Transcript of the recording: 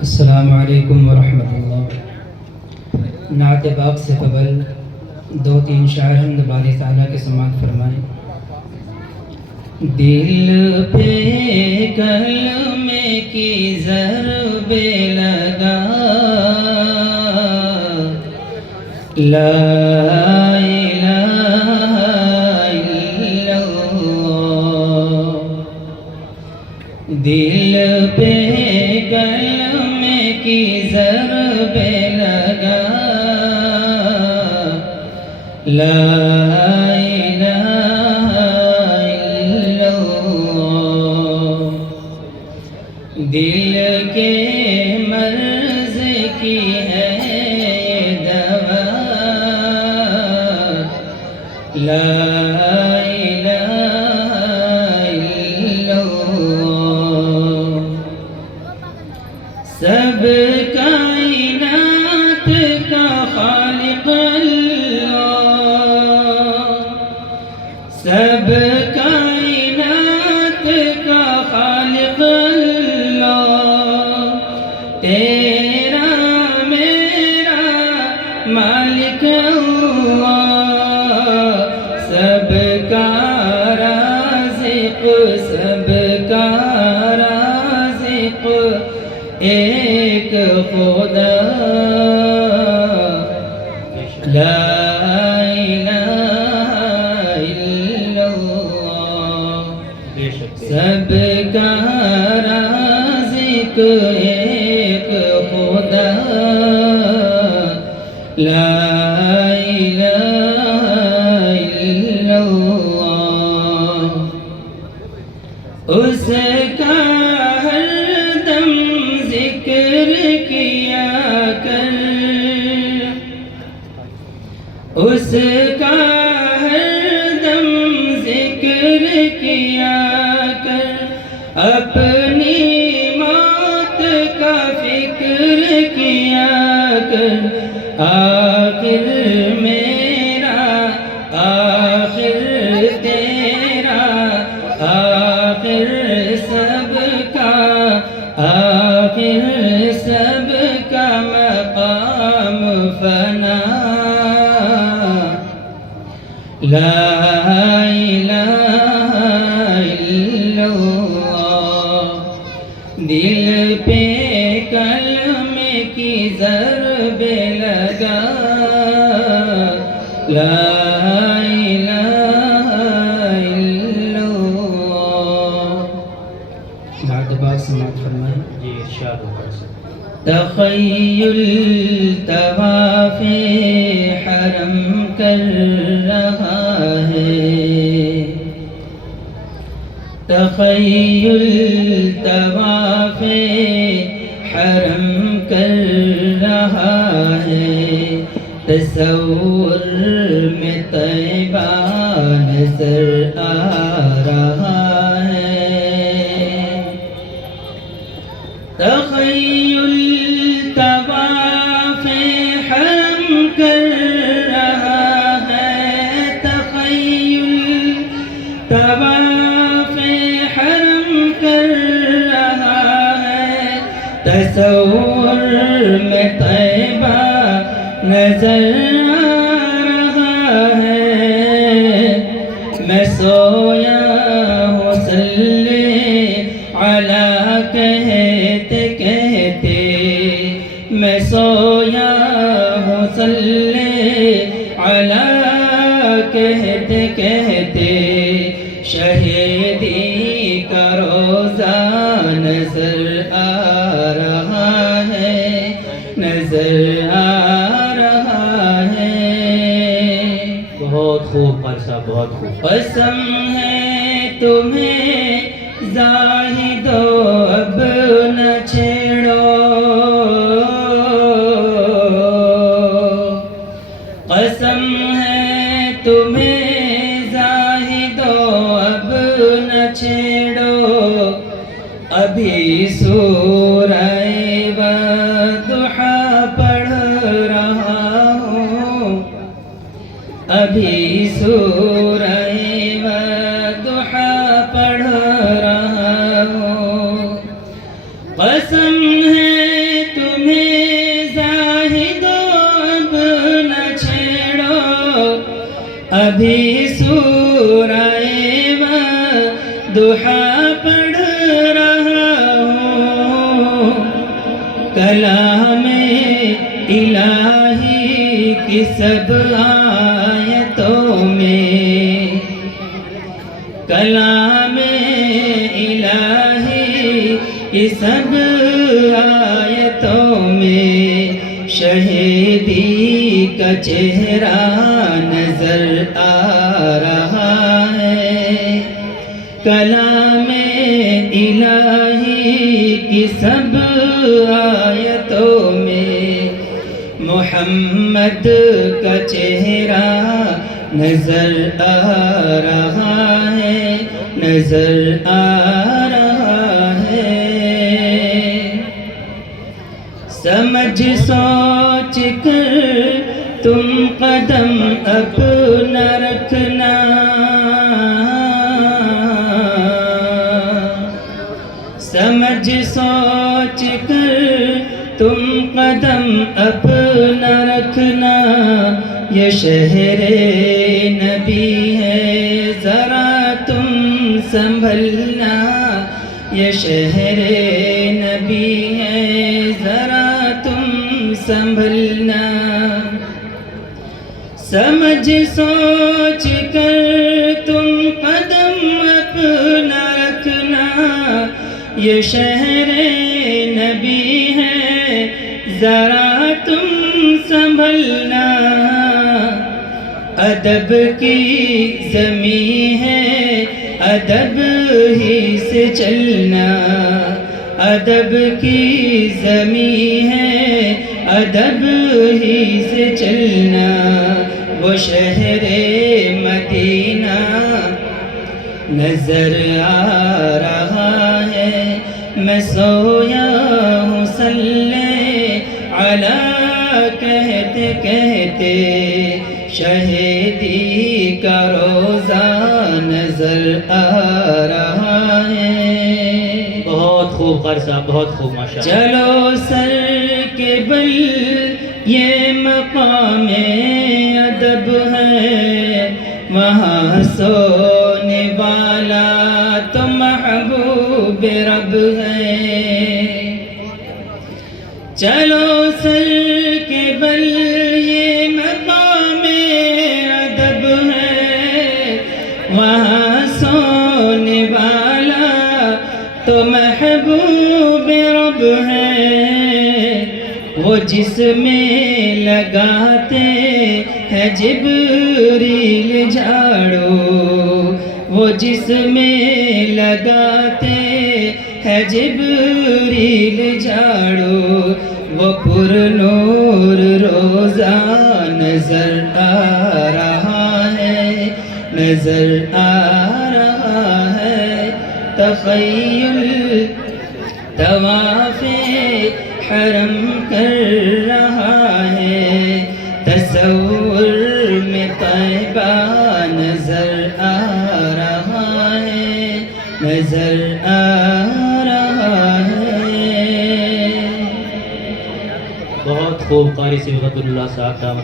السلام علیکم ورحمۃ اللہ۔ نعت پاک سے قبل دو تین شعر حمد باری تعالیٰ کے سماعت فرمائیں۔ دل پہ کلمے کی ضرب لگا، لا الہ الا اللہ۔ دل پہ کلمے کی ضرب لگا، لا الہ الا اللہ۔ دل کے مرض کی ہے یہ دوا، لا الہ الا اللہ۔ سب کائنات کا خالق اللہ، سب کائنات کا خالق اللہ، تیرا میرا مالک اللہ، سب کا رازق، سب کا رازق ایک خدا، لا الہ الا اللہ۔ سب کا رازق ایک خدا، لا الہ الا اللہ۔ اس کا ہر دم ذکر کیا کر، اس کا ہر دم ذکر کیا کر، اپنی موت کا فکر کیا کر، آخر میرا آخر تیرا، آخر سب کا، آخر سب کا مقام فنا، لا الہ الا اللہ۔ دل پہ کلمے کی ضرب لگا، لا الہ الا اللہ۔ نعت پاک سماعت فرمائیں۔ جی ارشاد ہوگا۔ تخیل طواف حرم کر رہا ہے، تخیل طواف حرم کر رہا ہے، تصور میں طیبہ نظر آ رہا ہے، تخیل طواف حرم کر رہا ہے، تخیل طواف حرم کر رہا ہے، تصور میں طیبہ نظر آ رہا ہے، میں سویا ہوں صلی علی کہتے کہتے، میں سویا ہوں صلی علی کہتے کہتے، شہیدی کا روزہ نظر آ رہا ہے، نظر آ رہا ہے۔ بہت خوب قاری صاحب، بہت خوب۔ قسم ہے تمہیں زاہدو اب نہ چھیڑو، قسم ہے تمہیں زاہدو اب نہ چھیڑو، ابھی سورہ والضحیٰ پڑھ رہا ہوں، ابھی سورہ والضحیٰ پڑھ رہا ہوں، قسم ابھی سورہ ودحا پڑھ رہا ہوں، کلام الہی کی سب آیتوں میں، کلام الہی کی سب آیتوں میں شہیدی کا چہرہ نظر آ رہا ہے، کلام الہی کی سب آیتوں میں محمد کا چہرہ نظر آ رہا ہے، نظر آ رہا ہے۔ سمجھ سوچ کر تم قدم اپنا رکھنا، سمجھ سوچ کر تم قدم اپنا رکھنا، یہ شہر نبی ہے ذرا تم سنبھلنا، یہ شہر نبی ہے ذرا تم سنبھلنا، سمجھ سوچ کر تم قدم اپنا رکھنا، یہ شہر نبی ہے ذرا تم سنبھلنا، ادب کی زمین ہے ادب ہی سے چلنا، ادب کی زمین ہے ادب ہی سے چلنا، وہ شہر مدینہ نظر آ رہا ہے، میں سویا ہوں صلی علی کہتے کہتے، شہیدی کا روزہ نظر آ رہا ہے۔ بہت خوب قاری صاحب، بہت خوب، ماشاء اللہ۔ چلو سر کے بل یہ مقام ادب ہے، وہاں سونے والا تو محبوب رب ہے، چلو سر کے بل یہ مقام ادب ہے، وہاں سونے والا تو محبوب رب ہے، وہ جس میں لگاتے ہیں جبریل جھاڑو، وہ جس میں لگاتے ہیں جبریل جھاڑو، وہ پر نور روزہ نظر آ رہا ہے، نظر آ رہا ہے، تخیل طواف حرم کر رہا ہے، تصور میں طیبہ نظر آ رہا ہے، نظر آ رہا ہے۔ بہت خوب قاری صبغت اللہ صاحب،